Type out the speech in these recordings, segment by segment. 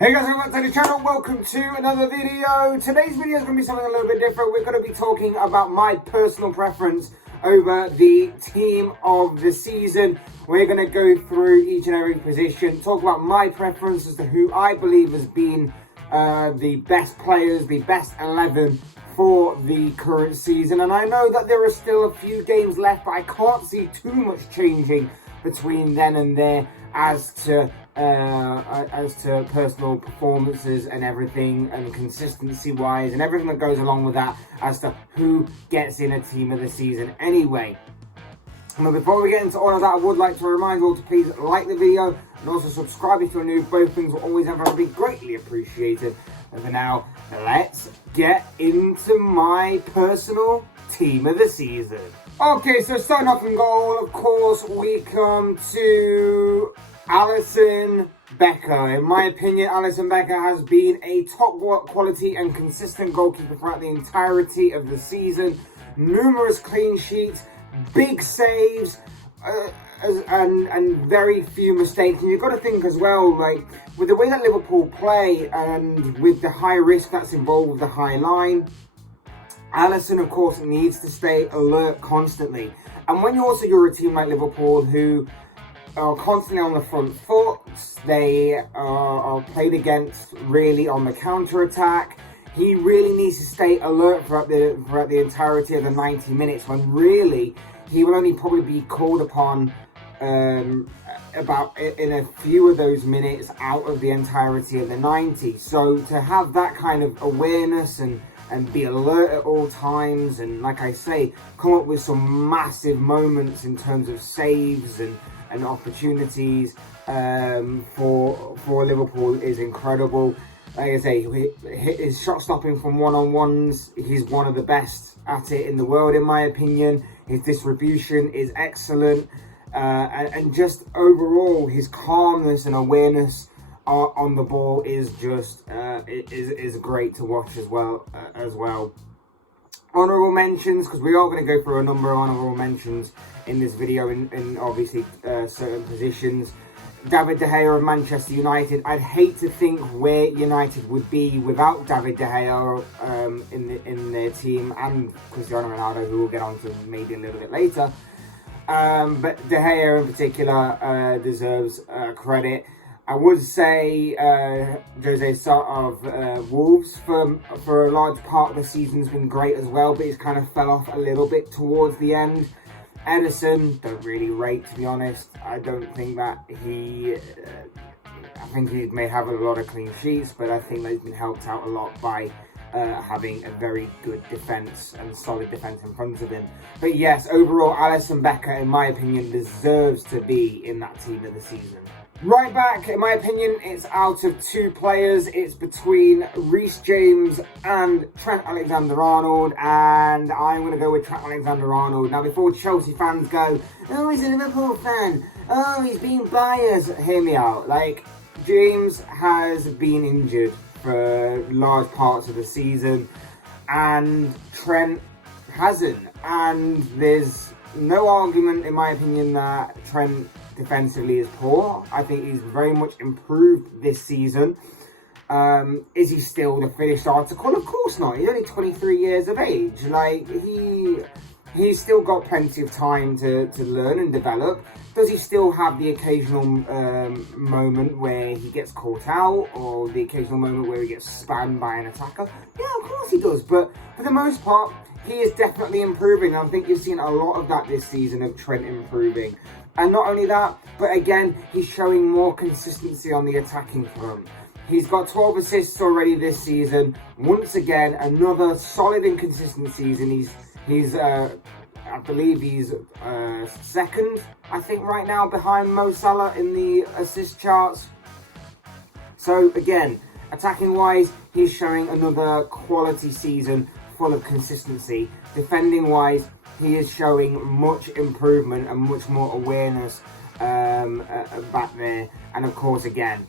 Hey guys, welcome back to the channel. Welcome to another video. Today's video is going to be something a little bit different. We're going to be talking about my personal preference over the team of the season. We're going to go through each and every position, talk about my preference as to who I believe has been the best players, the best 11 for the current season. And I know that there are still a few games left, but I can't see too much changing between then and there as to personal performances and everything, and consistency wise and everything that goes along with that as to who gets in a team of the season anyway. But before we get into all of that, I would like to remind you all to please like the video and also subscribe if you're new. Both things will always ever be greatly appreciated. And for now, let's get into my personal team of the season. Okay, so starting off in goal, of course, we come to Alisson Becker. In my opinion, Alisson Becker has been a top quality and consistent goalkeeper throughout the entirety of the season. Numerous clean sheets, big saves, and very few mistakes. And you've got to think as well, like, with the way that Liverpool play and with the high risk that's involved with the high line, Alisson, of course, needs to stay alert constantly. And when you're a team like Liverpool who are constantly on the front foot, they are played against really on the counter-attack, he really needs to stay alert throughout the entirety of the 90 minutes, when really he will only probably be called upon about in a few of those minutes out of the entirety of the 90. So to have that kind of awareness and be alert at all times, and like I say, come up with some massive moments in terms of saves and opportunities for Liverpool is incredible. Like I say, his shot stopping from one-on-ones, he's one of the best at it in the world in my opinion. His distribution is excellent, and just overall his calmness and awareness on the ball is just is great to watch as well. Honourable mentions, because we are going to go through a number of honourable mentions in this video in obviously certain positions. David De Gea of Manchester United. I'd hate to think where United would be without David De Gea in their team, and Cristiano Ronaldo, who we'll get on to maybe a little bit later. But De Gea in particular deserves credit. I would say Jose of Wolves for a large part of the season has been great as well, but he's kind of fell off a little bit towards the end. Ederson, don't really rate, to be honest. I don't think that I think he may have a lot of clean sheets, but I think that he's been helped out a lot by having a very good defence and solid defence in front of him. But yes, overall, Alisson Becker, in my opinion, deserves to be in that team of the season. Right back, in my opinion, it's out of two players. It's between Reece James and Trent Alexander-Arnold, and I'm going to go with Trent Alexander-Arnold. Now, before Chelsea fans go, oh, he's a Liverpool fan, oh, he's being biased, hear me out. Like, James has been injured for large parts of the season, and Trent hasn't. And there's no argument, in my opinion, that Trent defensively is poor. I think he's very much improved this season. Is he still the finished article? Of course not. He's only 23 years of age. Like, he's still got plenty of time to learn and develop. Does he still have the occasional moment where he gets caught out, or the occasional moment where he gets spammed by an attacker? Yeah, of course he does. But for the most part, he is definitely improving. I think you've seen a lot of that this season, of Trent improving. And not only that, but again, he's showing more consistency on the attacking front. He's got 12 assists already this season. Once again, another solid and consistent season. He's I believe he's second, I think, right now behind Mo Salah in the assist charts. So again, attacking wise, he's showing another quality season full of consistency. Defending wise, he is showing much improvement and much more awareness back there. And of course, again,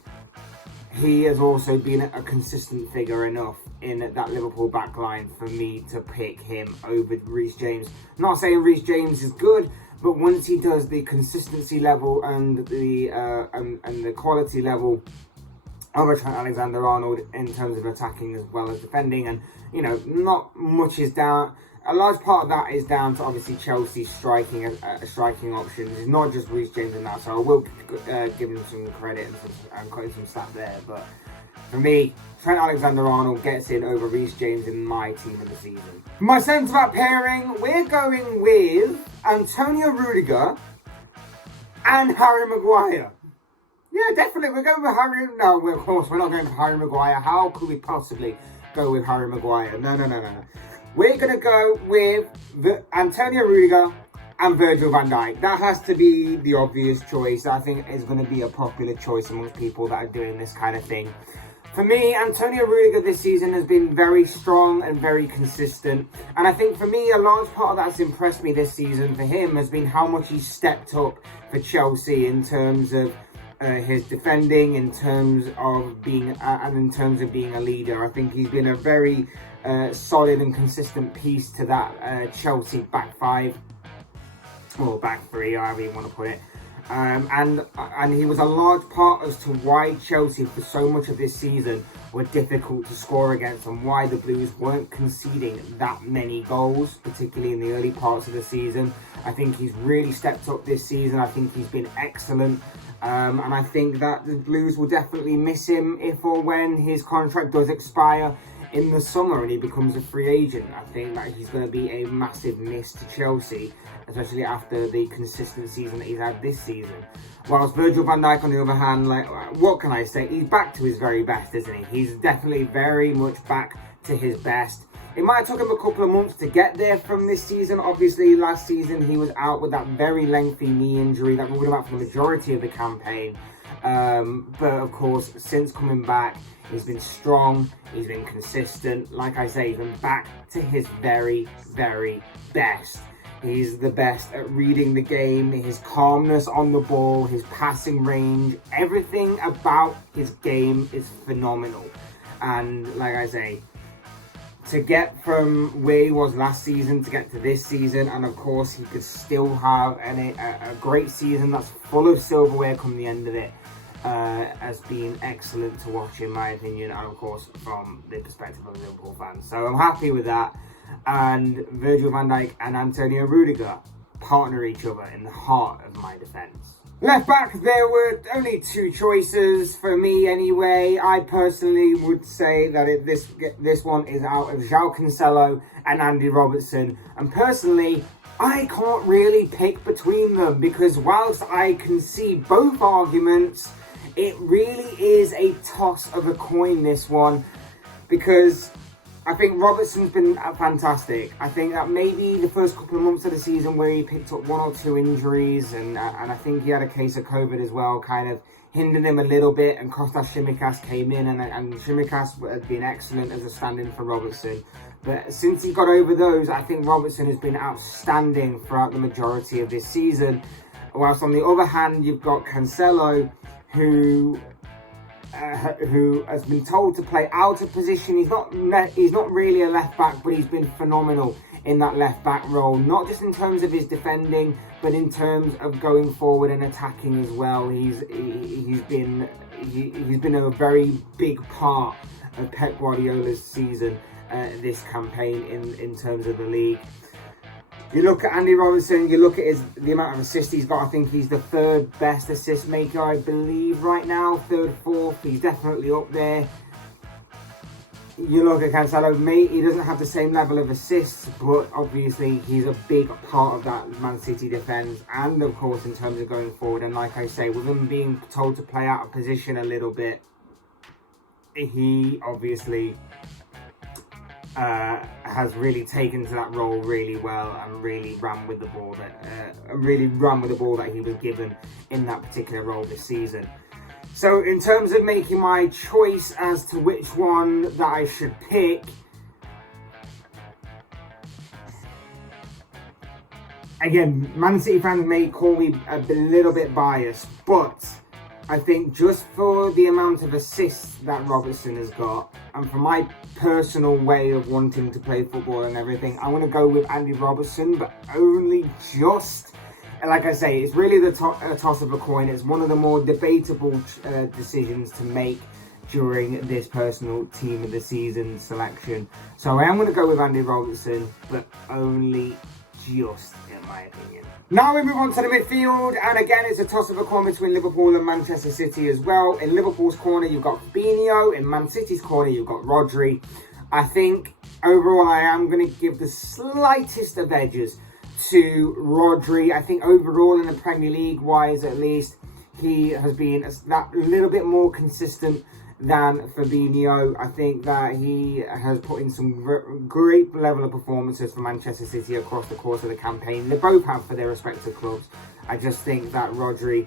he has also been a consistent figure enough in that Liverpool backline for me to pick him over Reece James. I'm not saying Reece James is good, but once he does the consistency level and the quality level over Trent Alexander-Arnold in terms of attacking as well as defending. And, you know, not much is down. A large part of that is down to obviously Chelsea's striking options. It's not just Reece James and that, so I will give him some credit and cut some stat there. But for me, Trent Alexander-Arnold gets in over Reece James in my team of the season. My centre-back pairing, we're going with Antonio Rudiger and Harry Maguire. Yeah, definitely. We're going with Harry. No, of course, we're not going for Harry Maguire. How could we possibly go with Harry Maguire? No. We're going to go with Antonio Rudiger and Virgil van Dijk. That has to be the obvious choice. I think is going to be a popular choice amongst people that are doing this kind of thing. For me, Antonio Rudiger this season has been very strong and very consistent. And I think for me, a large part of that's impressed me this season for him has been how much he's stepped up for Chelsea in terms of his defending, in terms of being a leader. I think he's been a very solid and consistent piece to that Chelsea back five or back three, however you want to put it. And he was a large part as to why Chelsea for so much of this season were difficult to score against and why the Blues weren't conceding that many goals, particularly in the early parts of the season. I think he's really stepped up this season. I think he's been excellent. And I think that the Blues will definitely miss him if or when his contract does expire in the summer and he becomes a free agent. I think that he's going to be a massive miss to Chelsea, especially after the consistent season that he's had this season. Whilst Virgil van Dijk, on the other hand, like, what can I say? He's back to his very best, isn't he? He's definitely very much back to his best. It might have taken him a couple of months to get there from this season. Obviously, last season he was out with that very lengthy knee injury that ruled him out for the majority of the campaign. But of course, since coming back, he's been strong, he's been consistent. Like I say, he's been back to his very, very best. He's the best at reading the game, his calmness on the ball, his passing range, everything about his game is phenomenal. And like I say, to get from where he was last season to get to this season, and of course he could still have a great season that's full of silverware come the end of it, has been excellent to watch in my opinion, and of course from the perspective of a Liverpool fan. So I'm happy with that. And Virgil van Dijk and Antonio Rudiger partner each other in the heart of my defence. Left back, there were only two choices for me anyway. I personally would say that this one is out of João Cancelo and Andy Robertson. And personally, I can't really pick between them because whilst I can see both arguments, it really is a toss of a coin, this one, because I think Robertson's been fantastic. I think that maybe the first couple of months of the season where he picked up one or two injuries and I think he had a case of COVID as well, kind of hindered him a little bit, and Kostas Tsimikas came in and Tsimikas had been excellent as a stand-in for Robertson. But since he got over those, I think Robertson has been outstanding throughout the majority of this season. Whilst on the other hand, you've got Cancelo, who has been told to play out of position. He's not really a left back, but he's been phenomenal in that left back role, not just in terms of his defending, but in terms of going forward and attacking as well. He's been a very big part of Pep Guardiola's season this campaign in terms of the league. You look at Andy Robertson, you look at the amount of assists he's got. I think he's the third best assist maker, I believe, right now. Third, fourth, he's definitely up there. You look at Cancelo, mate, he doesn't have the same level of assists, but obviously he's a big part of that Man City defence, and of course in terms of going forward. And like I say, with him being told to play out of position a little bit, he obviously has really taken to that role really well and really ran with the ball that he was given in that particular role this season. So in terms of making my choice as to which one that I should pick, again, Man City fans may call me a little bit biased, but I think just for the amount of assists that Robertson has got, and for my personal way of wanting to play football and everything, I want to go with Andy Robertson, but only just. Like I say, it's really the toss of a coin. It's one of the more debatable decisions to make during this personal team of the season selection. So I am going to go with Andy Robertson, but only just in my opinion. Now we move on to the midfield, and again it's a toss of a coin between Liverpool and Manchester City as well. In Liverpool's corner you've got Fabinho, in Man City's corner you've got Rodri. I think overall I am going to give the slightest of edges to Rodri. I think overall in the Premier League wise at least, he has been that little bit more consistent than Fabinho. I think that he has put in some great level of performances for Manchester City across the course of the campaign. They both have for their respective clubs. I just think that Rodri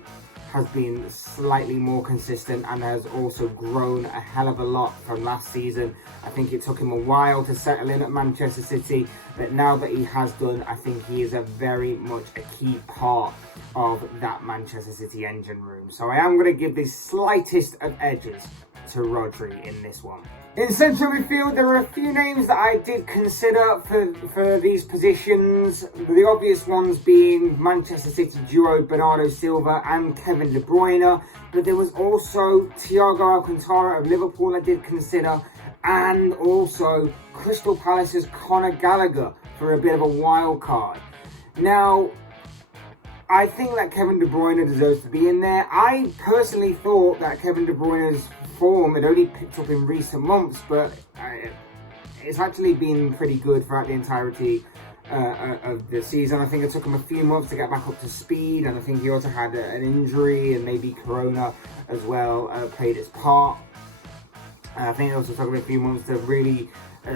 has been slightly more consistent and has also grown a hell of a lot from last season. I think it took him a while to settle in at Manchester City, but now that he has done, I think he is a very much a key part of that Manchester City engine room. So I am going to give the slightest of edges to Rodri in this one. In central midfield, there are a few names that I did consider for these positions. The obvious ones being Manchester City duo Bernardo Silva and Kevin De Bruyne. But there was also Thiago Alcantara of Liverpool I did consider. And also Crystal Palace's Conor Gallagher for a bit of a wild card. Now, I think that Kevin De Bruyne deserves to be in there. I personally thought that Kevin De Bruyne's form had only picked up in recent months, but it's actually been pretty good throughout the entirety of the season. I think it took him a few months to get back up to speed, and I think he also had an injury, and maybe Corona as well played its part. I think it also took him a few months to really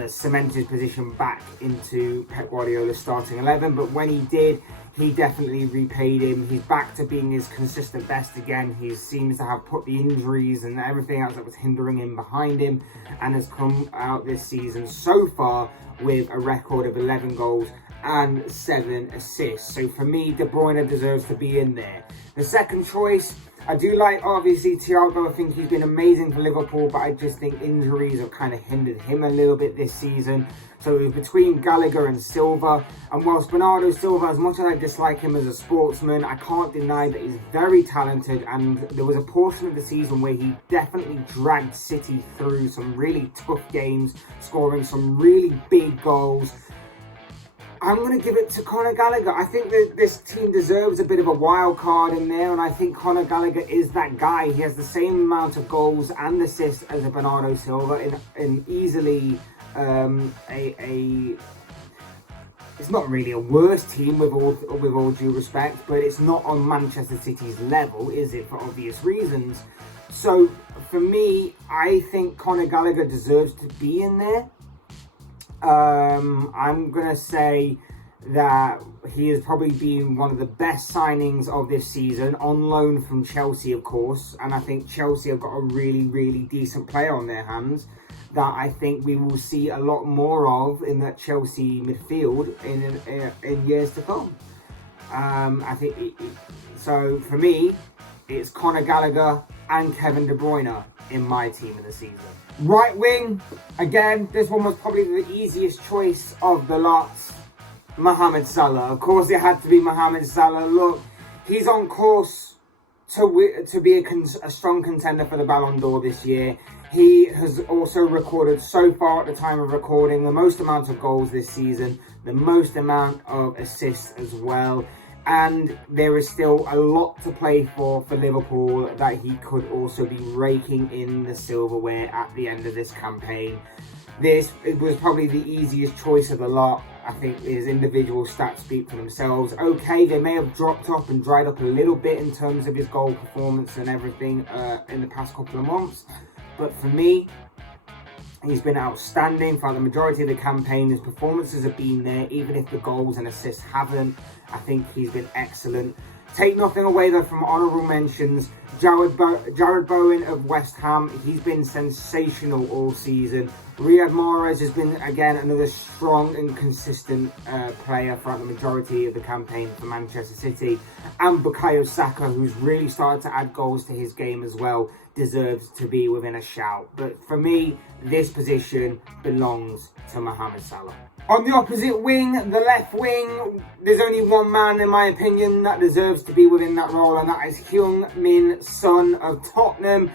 cement his position back into Pep Guardiola's starting 11, but when he did, he definitely repaid him. He's back to being his consistent best again. He seems to have put the injuries and everything else that was hindering him behind him, and has come out this season so far with a record of 11 goals and 7 assists. So for me, De Bruyne deserves to be in there. The second choice, I do like, obviously, Thiago. I think he's been amazing for Liverpool, but I just think injuries have kind of hindered him a little bit this season. So it was between Gallagher and Silva. And whilst Bernardo Silva, as much as I dislike him as a sportsman, I can't deny that he's very talented. And there was a portion of the season where he definitely dragged City through some really tough games, scoring some really big goals. I'm going to give it to Conor Gallagher. I think that this team deserves a bit of a wild card in there, and I think Conor Gallagher is that guy. He has the same amount of goals and assists as a Bernardo Silva in easily it's not really a worse team with all due respect, but it's not on Manchester City's level, is it, for obvious reasons. So for me, I think Conor Gallagher deserves to be in there. I'm going to say that he has probably been one of the best signings of this season, on loan from Chelsea, of course. And I think Chelsea have got a really, really decent player on their hands that I think we will see a lot more of in that Chelsea midfield in years to come. I think so. For me, it's Conor Gallagher and Kevin De Bruyne in my team of the season. Right wing, again, this one was probably the easiest choice of the lot. Mohamed Salah. Of course, it had to be Mohamed Salah. Look, he's on course to be a strong contender for the Ballon d'Or this year. He has also recorded, so far at the time of recording, the most amount of goals this season, the most amount of assists as well. And there is still a lot to play for Liverpool, that he could also be raking in the silverware at the end of this campaign. It was probably the easiest choice of the lot. I think his individual stats speak for themselves. Okay, they may have dropped off and dried up a little bit in terms of his goal performance and everything in the past couple of months. But for me, he's been outstanding throughout the majority of the campaign. His performances have been there, even if the goals and assists haven't. I think he's been excellent. Take nothing away though from honourable mentions. Jared Bowen of West Ham, he's been sensational all season. Riyad Mahrez has been, again, another strong and consistent player throughout the majority of the campaign for Manchester City. And Bukayo Saka, who's really started to add goals to his game as well, deserves to be within a shout. But for me, this position belongs to Mohamed Salah. On the opposite wing, the left wing, there's only one man, in my opinion, that deserves to be within that role, and that is Heung-min Son of Tottenham.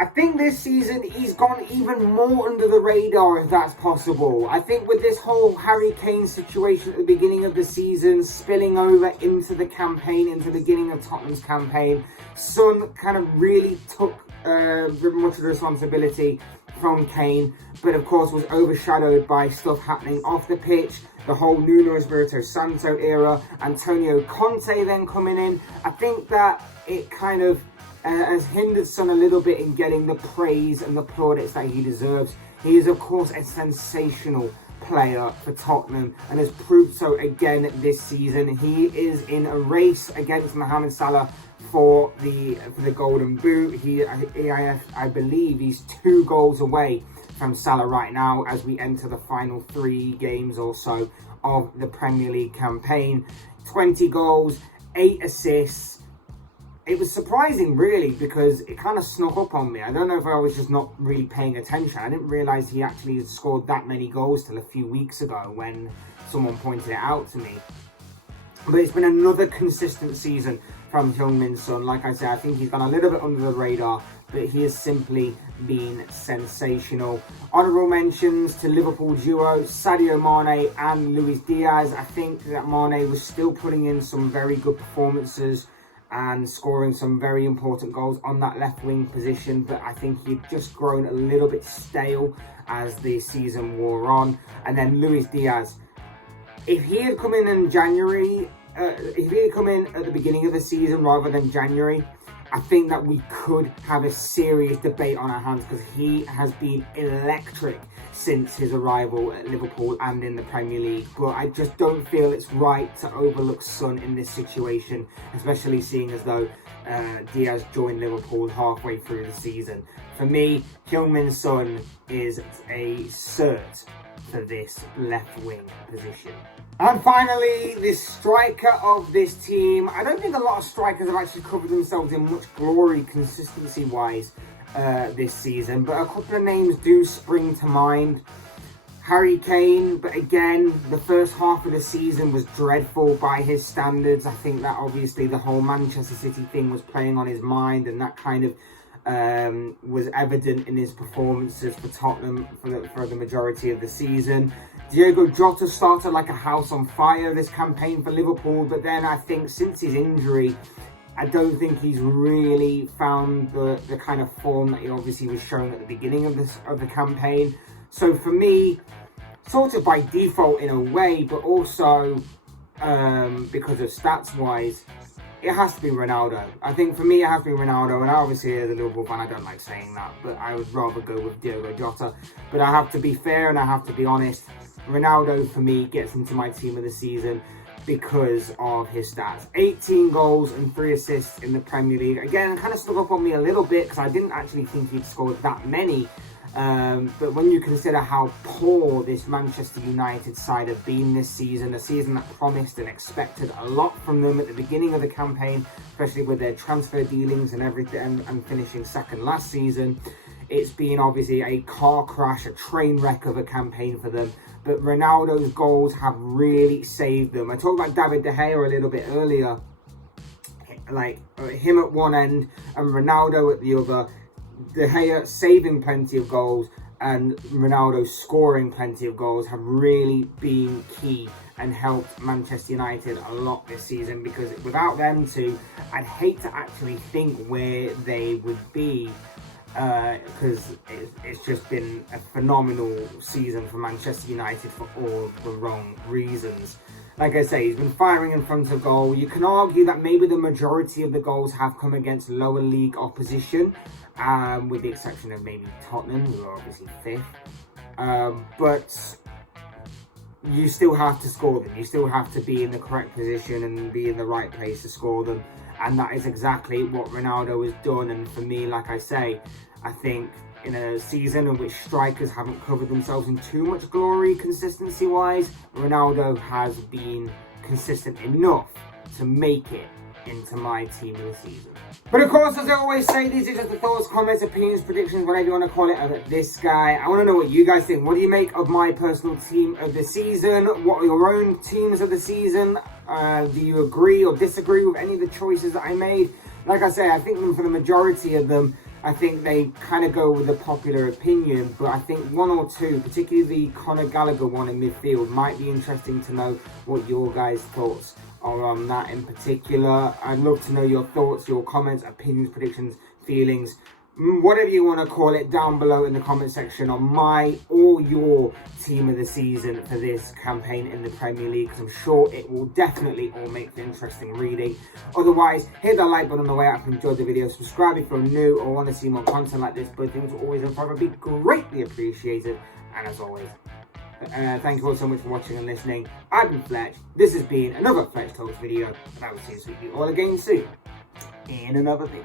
I think this season he's gone even more under the radar, if that's possible. I think with this whole Harry Kane situation at the beginning of the season, spilling over into the campaign, into the beginning of Tottenham's campaign, Son kind of really took much of the responsibility from Kane, but of course was overshadowed by stuff happening off the pitch, the whole Nuno Espirito Santo era, Antonio Conte then coming in. I think that it kind of has hindered Son a little bit in getting the praise and the plaudits that he deserves. He is of course a sensational player for Tottenham and has proved so again this season. He is in a race against Mohamed Salah for the Golden Boot. I believe he's 2 goals away from Salah right now as we enter the final 3 games or so of the Premier League campaign. 20 goals, 8 assists. It was surprising really because it kind of snuck up on me. I don't know if I was just not really paying attention. I didn't realise he actually had scored that many goals till a few weeks ago when someone pointed it out to me. But it's been another consistent season from Heung-min Son. Like I said, I think he's gone a little bit under the radar, but he has simply been sensational. Honourable mentions to Liverpool duo Sadio Mane and Luis Diaz. I think that Mane was still putting in some very good performances and scoring some very important goals on that left wing position, but I think he'd just grown a little bit stale as the season wore on. And then Luis Diaz, if he had come in January, if he had come in at the beginning of the season rather than January, I think that we could have a serious debate on our hands because he has been electric since his arrival at Liverpool and in the Premier League. But I just don't feel it's right to overlook Son in this situation, especially seeing as though Diaz joined Liverpool halfway through the season. For me, Heung-min Son is a cert for this left wing position. And finally, the striker of this team. I don't think a lot of strikers have actually covered themselves in much glory consistency-wise this season, but a couple of names do spring to mind. Harry Kane, but again, the first half of the season was dreadful by his standards. I think that obviously the whole Manchester City thing was playing on his mind, and that kind of was evident in his performances for Tottenham for the majority of the season. Diogo Jota started like a house on fire this campaign for Liverpool, but then I think since his injury, I don't think he's really found the kind of form that he obviously was showing at the beginning of the campaign. So for me, sort of by default in a way, but also because of stats-wise, it has to be Ronaldo. I think for me, it has to be Ronaldo. And obviously, as a Liverpool fan, I don't like saying that, but I would rather go with Diogo Jota. But I have to be fair and I have to be honest. Ronaldo, for me, gets into my team of the season because of his stats. 18 goals and 3 assists in the Premier League. Again, it kind of stuck up on me a little bit because I didn't actually think he'd scored that many. But when you consider how poor this Manchester United side have been this season, a season that promised and expected a lot from them at the beginning of the campaign, especially with their transfer dealings and everything, and finishing second last season, it's been obviously a car crash, a train wreck of a campaign for them. But Ronaldo's goals have really saved them. I talked about David De Gea a little bit earlier, like him at one end and Ronaldo at the other. De Gea saving plenty of goals and Ronaldo scoring plenty of goals have really been key and helped Manchester United a lot this season, because without them two, I'd hate to actually think where they would be, because it's just been a phenomenal season for Manchester United for all the wrong reasons. Like I say, he's been firing in front of goal. You can argue that maybe the majority of the goals have come against lower league opposition, with the exception of maybe Tottenham, who are obviously 5th. But you still have to score them. You still have to be in the correct position and be in the right place to score them. And that is exactly what Ronaldo has done. And for me, like I say, I think in a season in which strikers haven't covered themselves in too much glory consistency-wise, Ronaldo has been consistent enough to make it into my team of the season. But of course, as I always say, these are just the thoughts, comments, opinions, predictions, whatever you want to call it, of this guy. I want to know what you guys think. What do you make of my personal team of the season? What are your own teams of the season? Do you agree or disagree with any of the choices that I made? Like I say, I think for the majority of them, I think they kind of go with the popular opinion, but I think one or two, particularly the Conor Gallagher one in midfield, might be interesting to know what your guys' thoughts are on that in particular. I'd love to know your thoughts, your comments, opinions, predictions, feelings, whatever you want to call it, down below in the comment section on my or your team of the season for this campaign in the Premier League, because I'm sure it will definitely all make for interesting reading. Otherwise, hit that like button on the way out if you enjoyed the video, subscribe if you're new or want to see more content like this, but things will always and forever be greatly appreciated. And as always, thank you all so much for watching and listening. I've been Fletch, this has been another Fletch Talks video, and I will see you all again soon in another video.